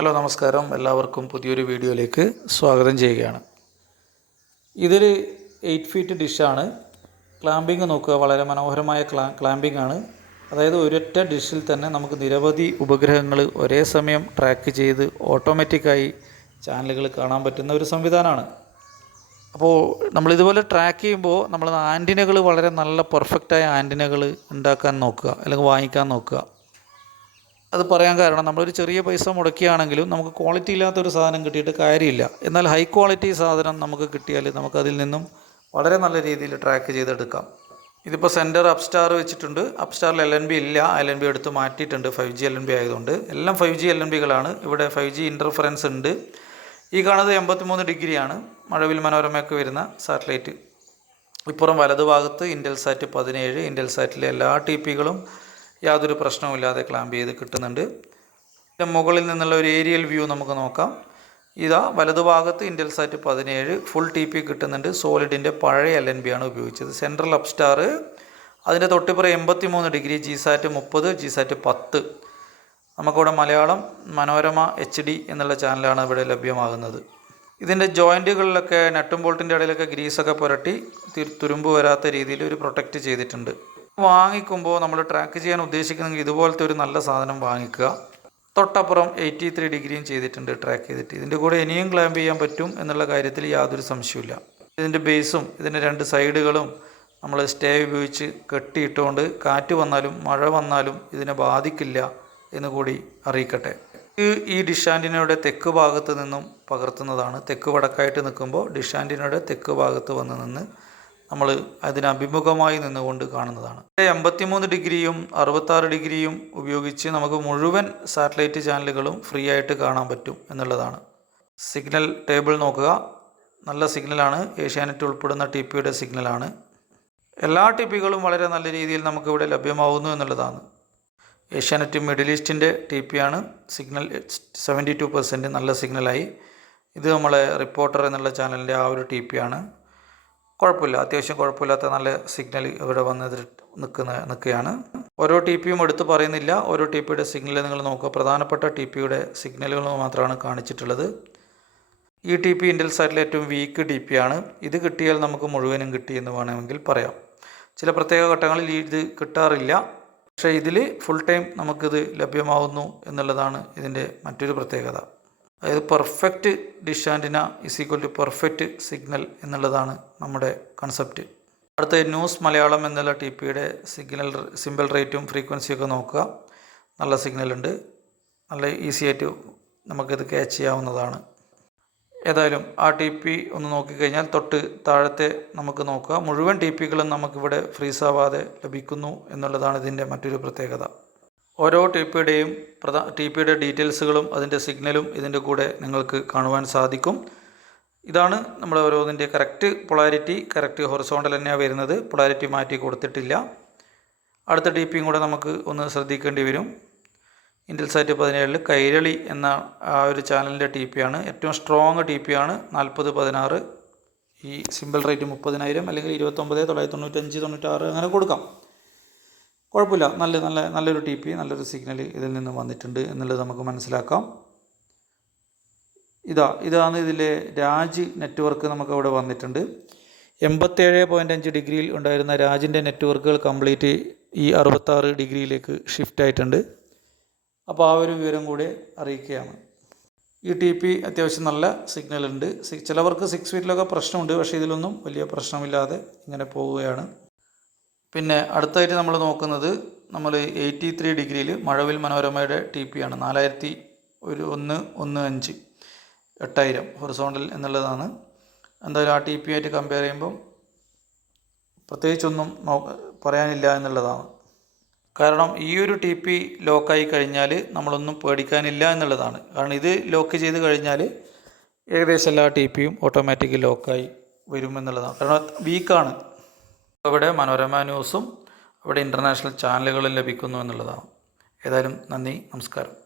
Hello നമസ്കാരം. എല്ലാവർക്കും പുതിയൊരു വീഡിയോയിലേക്ക് സ്വാഗതം ചെയ്യുകയാണ്. ഇതിൽ എയ്റ്റ് ഫീറ്റ് ഡിഷാണ് ക്ലാമ്പിങ് നോക്കുക വളരെ മനോഹരമായ ക്ലാ ക്ലാമ്പിംഗ് ആണ്. അതായത് ഒരൊറ്റ ഡിഷിൽ തന്നെ നമുക്ക് നിരവധി ഉപഗ്രഹങ്ങൾ ഒരേ സമയം ട്രാക്ക് ചെയ്ത് ഓട്ടോമാറ്റിക്കായി ചാനലുകൾ കാണാൻ പറ്റുന്ന ഒരു സംവിധാനമാണ്. അപ്പോൾ നമ്മളിതുപോലെ ട്രാക്ക് ചെയ്യുമ്പോൾ നമ്മൾ ആന്റിനകൾ വളരെ നല്ല പെർഫെക്റ്റായ ആന്റിനകൾ ഉണ്ടാക്കാൻ നോക്കുക അല്ലെങ്കിൽ വാങ്ങിക്കാൻ നോക്കുക. അത് പറയാൻ കാരണം നമ്മളൊരു ചെറിയ പൈസ മുടക്കിയാണെങ്കിലും നമുക്ക് ക്വാളിറ്റി ഇല്ലാത്തൊരു സാധനം കിട്ടിയിട്ട് കാര്യമില്ല. എന്നാൽ ഹൈ ക്വാളിറ്റി സാധനം നമുക്ക് കിട്ടിയാൽ നമുക്കതിൽ നിന്നും വളരെ നല്ല രീതിയിൽ ട്രാക്ക് ചെയ്തെടുക്കാം. ഇതിപ്പോൾ സെന്റർ അപ്സ്റ്റാർ വെച്ചിട്ടുണ്ട്. അപ്സ്റ്റാറിൽ എൽ എൻ ബി ഇല്ല. എൽ എൻ ബി എടുത്ത് മാറ്റിയിട്ടുണ്ട്. Five G L N B ആയതുകൊണ്ട്. എല്ലാം ഫൈവ് ജി എൽ എൻ ബികളാണ് ഇവിടെ ഫൈവ് ജി ഇന്റർഫറൻസ് ഉണ്ട്. ഈ കാണുന്നത് എൺപത്തിമൂന്ന് ഡിഗ്രിയാണ് മഴവിൽ മനോരമയൊക്കെ വരുന്ന സാറ്റലൈറ്റ് ഇപ്പുറം വലതുഭാഗത്ത് ഇൻഡൽസാറ്റ് പതിനേഴ് ഇൻഡൽസാറ്റിലെ എല്ലാ ടി പികളും യാതൊരു പ്രശ്നവുമില്ലാതെ ക്ലാമ്പ് ചെയ്ത് കിട്ടുന്നുണ്ട്. ഇതിന്റെ മുകളിൽ നിന്നുള്ള ഒരു ഏരിയൽ വ്യൂ നമുക്ക് നോക്കാം. ഇതാ വലതുഭാഗത്ത് ഇൻഡൽസാറ്റ് പതിനേഴ് ഫുൾ ടി പി കിട്ടുന്നുണ്ട്. സോളിഡിന്റെ പഴയ എൽ എൻ ബി ആണ് ഉപയോഗിച്ചത്. സെൻട്രൽ അപ്സ്റ്റാർ അതിന്റെ തൊട്ടിപ്പുറം എൺപത്തി മൂന്ന് ഡിഗ്രി ജി സാറ്റ് മുപ്പത് ജി സാറ്റ് പത്ത്. നമുക്കിവിടെ മലയാളം മനോരമ എച്ച് ഡി എന്നുള്ള ചാനലാണ് ഇവിടെ ലഭ്യമാകുന്നത്. ഇതിന്റെ ജോയിന്റുകളിലൊക്കെ നട്ടും ബോൾട്ടിന്റെ ഇടയിലൊക്കെ ഗ്രീസൊക്കെ പുരട്ടി തുരുമ്പ് വരാത്ത രീതിയിൽ ഒരു പ്രൊട്ടക്റ്റ് ചെയ്തിട്ടുണ്ട്. വാങ്ങിക്കുമ്പോൾ നമ്മൾ ട്രാക്ക് ചെയ്യാൻ ഉദ്ദേശിക്കുന്നെങ്കിൽ ഇതുപോലത്തെ ഒരു നല്ല സാധനം വാങ്ങിക്കുക. തൊട്ടപ്പുറം എയ്റ്റി ത്രീ ഡിഗ്രിയും ചെയ്തിട്ടുണ്ട് ട്രാക്ക് ചെയ്തിട്ട്. ഇതിന്റെ കൂടെ ഇനിയും ക്ലാമ്പ് ചെയ്യാൻ പറ്റും എന്നുള്ള കാര്യത്തിൽ യാതൊരു സംശയമില്ല ഇതിന്റെ ബേസും ഇതിന്റെ രണ്ട് സൈഡുകളും നമ്മൾ സ്റ്റേ ഉപയോഗിച്ച് കെട്ടിയിട്ടുകൊണ്ട് കാറ്റ് വന്നാലും മഴ വന്നാലും ഇതിനെ ബാധിക്കില്ല എന്ന് കൂടി അറിയിക്കട്ടെ. ഈ ഡിഷാന്റിനയുടെ തെക്ക് ഭാഗത്ത് നിന്നും പകർത്തുന്നതാണ്. തെക്ക് വടക്കായിട്ട് നിൽക്കുമ്പോൾ ഡിഷാന്റിനയുടെ തെക്ക് ഭാഗത്ത് വന്ന് നിന്ന് നമ്മൾ അതിന് അഭിമുഖമായി നിന്നുകൊണ്ട് കാണുന്നതാണ്. എൺപത്തിമൂന്ന് ഡിഗ്രിയും അറുപത്താറ് ഡിഗ്രിയും ഉപയോഗിച്ച് നമുക്ക് മുഴുവൻ സാറ്റലൈറ്റ് ചാനലുകളും ഫ്രീ ആയിട്ട് കാണാൻ പറ്റും എന്നുള്ളതാണ്. സിഗ്നൽ ടേബിൾ നോക്കുക. നല്ല സിഗ്നലാണ്. ഏഷ്യാനെറ്റ് ഉൾപ്പെടുന്ന ടി പിയുടെ സിഗ്നലാണ്. എല്ലാ ടി പികളും വളരെ നല്ല രീതിയിൽ നമുക്കിവിടെ ലഭ്യമാവുന്നു എന്നുള്ളതാണ്. ഏഷ്യാനെറ്റ് മിഡിൽ ഈസ്റ്റിന്റെ ടി പി ആണ് സിഗ്നൽ സെവന്റി ടു പെർസെന്റ് നല്ല സിഗ്നലായി. ഇത് നമ്മളെ റിപ്പോർട്ടർ എന്നുള്ള ചാനലിന്റെ ആ ഒരു ടി പി ആണ് കുഴപ്പമില്ല. അത്യാവശ്യം കുഴപ്പമില്ലാത്ത നല്ല സിഗ്നൽ ഇവിടെ വന്ന് നിൽക്കുന്ന നിൽക്കുകയാണ്. ഓരോ ടി പിയും എടുത്ത് പറയുന്നില്ല. ഓരോ ടി പിയുടെ സിഗ്നൽ നിങ്ങൾ നോക്കുക. പ്രധാനപ്പെട്ട ടി പിയുടെ സിഗ്നലുകൾ മാത്രമാണ് കാണിച്ചിട്ടുള്ളത്. ഈ ടി പി ഇൻഡൽ സാറ്റിലെ ഏറ്റവും വീക്ക് ടി പി ആണ്. ഇത് കിട്ടിയാൽ നമുക്ക് മുഴുവനും കിട്ടി എന്ന് വേണമെങ്കിൽ പറയാം. ചില പ്രത്യേക ഘട്ടങ്ങളിൽ ഇത് കിട്ടാറില്ല. പക്ഷേ ഇതിൽ ഫുൾ ടൈം നമുക്കിത് ലഭ്യമാവുന്നു എന്നുള്ളതാണ് ഇതിന്റെ മറ്റൊരു പ്രത്യേകത. അതായത് perfect dish antenna is equal to perfect signal എന്നുള്ളതാണ് നമ്മുടെ കൺസെപ്റ്റ് അടുത്ത ന്യൂസ് മലയാളം എന്നുള്ള ടി പിയുടെ സിഗ്നൽ സിമ്പിൾ റേറ്റും ഫ്രീക്വൻസിയും ഒക്കെ നോക്കുക. നല്ല സിഗ്നൽ ഉണ്ട്. നല്ല ഈസി ആയിട്ട് നമുക്കിത് ക്യാച്ച് ചെയ്യാവുന്നതാണ്. ഏതായാലും ആ ടി പി ഒന്ന് നോക്കിക്കഴിഞ്ഞാൽ തൊട്ട് താഴത്തെ നമുക്ക് നോക്കുക. മുഴുവൻ ടി പികളും നമുക്കിവിടെ ഫ്രീസാവാതെ ലഭിക്കുന്നു എന്നുള്ളതാണ് ഇതിന്റെ മറ്റൊരു പ്രത്യേകത. ഓരോ ടി പിയുടെയും പ്രധാ ടി പിയുടെ ഡീറ്റെയിൽസുകളും അതിന്റെ സിഗ്നലും ഇതിന്റെ കൂടെ നിങ്ങൾക്ക് കാണുവാൻ സാധിക്കും. ഇതാണ് നമ്മൾ ഓരോന്നിന്റെ കറക്റ്റ് പൊളാരിറ്റി കറക്റ്റ് ഹൊറിസോണ്ടൽ തന്നെയാണ് വരുന്നത്. പൊളാരിറ്റി മാറ്റി കൊടുത്തിട്ടില്ല. അടുത്ത ടി പിയും കൂടെ നമുക്ക് ഒന്ന് ശ്രദ്ധിക്കേണ്ടി വരും. ഇൻഡൽസാറ്റ് പതിനേഴിൽ കൈരളി എന്ന ആ ഒരു ചാനലിന്റെ ടി ആണ് ഏറ്റവും സ്ട്രോങ് ടി ആണ് നാൽപ്പത് പതിനാറ് ഈ സിമ്പിൾ റേറ്റ് മുപ്പതിനായിരം അല്ലെങ്കിൽ ഇരുപത്തൊമ്പത് തൊള്ളായിരത്തി തൊണ്ണൂറ്റഞ്ച് തൊണ്ണൂറ്റാറ് അങ്ങനെ കൊടുക്കാം. കുഴപ്പമില്ല. നല്ല നല്ല നല്ലൊരു ടി പി നല്ലൊരു സിഗ്നൽ ഇതിൽ നിന്ന് വന്നിട്ടുണ്ട് എന്നുള്ളത് നമുക്ക് മനസ്സിലാക്കാം. ഇതാ ഇതാണ് ഇതിലെ രാജ് നെറ്റ്വർക്ക് നമുക്ക് അവിടെ വന്നിട്ടുണ്ട്. എൺപത്തേഴ് പോയിന്റ് അഞ്ച് ഡിഗ്രിയിൽ ഉണ്ടായിരുന്ന രാജിന്റെ നെറ്റ്വർക്കുകൾ കംപ്ലീറ്റ് ഈ അറുപത്താറ് ഡിഗ്രിയിലേക്ക് ഷിഫ്റ്റ് ആയിട്ടുണ്ട്. അപ്പോൾ ആ ഒരു വിവരം കൂടെ അറിയിക്കുകയാണ്. ഈ ടി പി അത്യാവശ്യം നല്ല സിഗ്നൽ ഉണ്ട്. ചിലവർക്ക് സിക്സ് ഫീറ്റിലൊക്കെ പ്രശ്നമുണ്ട് പക്ഷേ ഇതിലൊന്നും വലിയ പ്രശ്നമില്ലാതെ ഇങ്ങനെ പോവുകയാണ്. പിന്നെ അടുത്തായിട്ട് നമ്മൾ നോക്കുന്നത് നമ്മൾ എയ്റ്റി ത്രീ ഡിഗ്രിയിൽ മഴവിൽ മനോരമയുടെ ടി പി ആണ്. നാലായിരത്തി ഒരു ഒന്ന് ഒന്ന് അഞ്ച് എട്ടായിരം ഹൊറിസോണ്ടൽ എന്നുള്ളതാണ്. എന്തായാലും ആ ടി പി ആയിട്ട് കമ്പയർ ചെയ്യുമ്പം പ്രത്യേകിച്ചൊന്നും പറയാനില്ല എന്നുള്ളതാണ്. കാരണം ഈ ഒരു ടി പി ലോക്കായി കഴിഞ്ഞാൽ നമ്മളൊന്നും പേടിക്കാനില്ല എന്നുള്ളതാണ്. കാരണം ഇത് ലോക്ക് ചെയ്ത് കഴിഞ്ഞാൽ ഏകദേശം എല്ലാ ടി പിയും ഓട്ടോമാറ്റിക് ലോക്കായി വരും എന്നുള്ളതാണ് കാരണം വീക്കാണ് ഇവിടെ മനോരമ ന്യൂസും അവിടെ ഇന്റർനാഷണൽ ചാനലുകളും ലഭിക്കുന്നു എന്നുള്ളതാണ്. ഏതായാലും നന്ദി നമസ്കാരം.